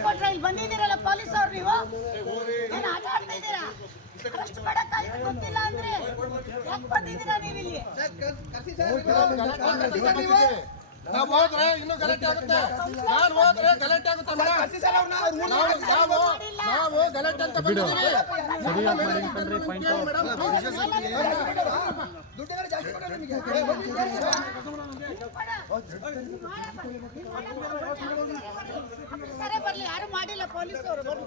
Arrest ಕೊಟ್ರೆ ಇಲ್ಲಿ ಬಂದಿದ್ದೀರಲ್ಲ police ಅವ್ರು ನೀವು ಏನ್ ಆಟ ಆಡ್ತಾ ಇದ್ದೀರಾ ಅರೆಸ್ಟ್ ಮಾಡಕ್ಕಾಗಿ ಗೊತ್ತಿಲ್ಲ ಅಂದ್ರೆ ಯಾಕೆ ಬಂದಿದ್ದೀರಾ ನೀವು ಇಲ್ಲಿ ನಾವು ಹೋದ್ರೆ ಇನ್ನೂ ಗಲಾಟೆ ಆಗುತ್ತೆ ನಾನು ಹೋದ್ರೆ ಗಲಾಟೆ ಆಗುತ್ತೆ ಮೇಡಮ್. ನಾವು ನಾವು ನಾವು ಗಲಾಟೆ ಅಂತ ಬಂದಿದ್ದೀವಿ ಸರಿ ಬರ್ಲಿ ಯಾರು ಮಾಡಿಲ್ಲ ಪೊಲೀಸ್ ಅವರು ಬರ್ಲಿ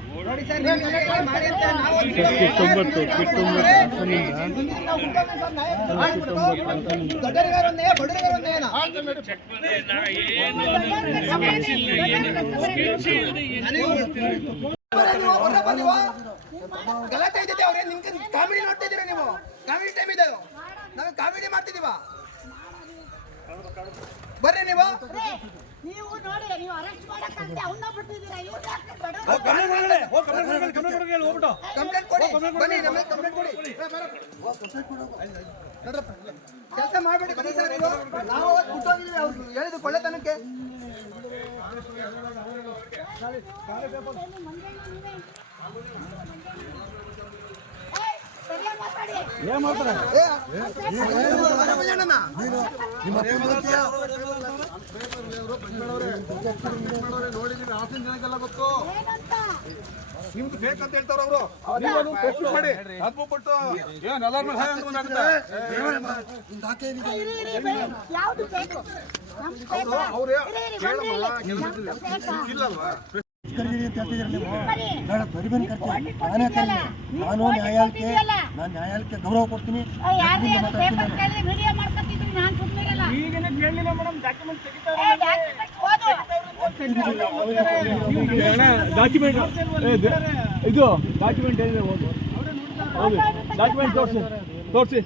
ಗಲಾಟೆ ಇದ್ದಿದೆ ಅವ್ರೆ ನಿಮ್ಗೆ ಕಾಮಿಡಿ ನೋಡ್ತಾ ಇದ್ದೀರಾ ನೀವು? ಕಾಮಿಡಿ ಟೈಮ್ ಇದೆ. ನಾವು ಕಾಮಿಡಿ ಮಾಡ್ತಿದೀವ ಬರ್ರಿ ನೀವು ನೀವು ನೋಡಿ ನೀವು ಅರೆಸ್ಟ್ ಮಾಡಕ್ಕಂತ ಅವನ್ನ ಬಿಟ್ಟಿದ್ದೀರಾ ಇವ್ರು ಯಾಕೆ ಬಡವ್ರು? ಕಂಪ್ಲೇಂಟ್ ಕೊಡಿ ಬನ್ನಿ ನಮಗೆ ಕಂಪ್ಲೇಂಟ್ ಕೊಡಿ ಕೆಲಸ ಮಾಡಬೇಡಿ ಬನ್ನಿ ಸರ್ ನೀವು ನಾವು ಅವತ್ತು ಕುಟ್ಟೋಗಿದ್ದೀವಿ ಅವ್ರು ಹೇಳಿದ್ದು ಕೊಳ್ಳೆತನಕ್ಕೆ ಮಾತಾಡಿ ಏನ್ ಮಾಡ್ತಾರೆ? ಜನಕ್ಕೆಲ್ಲ ಗೊತ್ತು ಏನಂತ ನಿಮ್ದು ಬೇಕು ಅಂತ ಹೇಳ್ತಾರ ಅವರು. ಮಾಡಿ. ಏನ್ ಎಲ್ಲಾರ ಮೇಲೆ ಹಾಯ್ ಅಂತ ಆಗುತ್ತೆ? ಅವ್ರೇ ಕೇಳಮ್ಮ, ಇಲ್ಲಿ. ಅಂತ? ನೀವು? ಬೇಡ ಕರ್ತೀನಿ ನಾನೇ ನಾನು ನ್ಯಾಯಾಲಯಕ್ಕೆ ನಾನು ನ್ಯಾಯಾಲಯಕ್ಕೆ ಗೌರವ ಕೊಡ್ತೀನಿ. ಈಗೇನೆ ಕೇಳಲಿಲ್ಲ ಮೇಡಮ್ ಡಾಕ್ಯುಮೆಂಟ್ ಇದು ಡಾಕ್ಯುಮೆಂಟ್ ಏನಿದೆ ಓದು. ಹೌದು. ಡಾಕ್ಯುಮೆಂಟ್ ತೋರಿಸಿ. ತೋರಿಸಿ.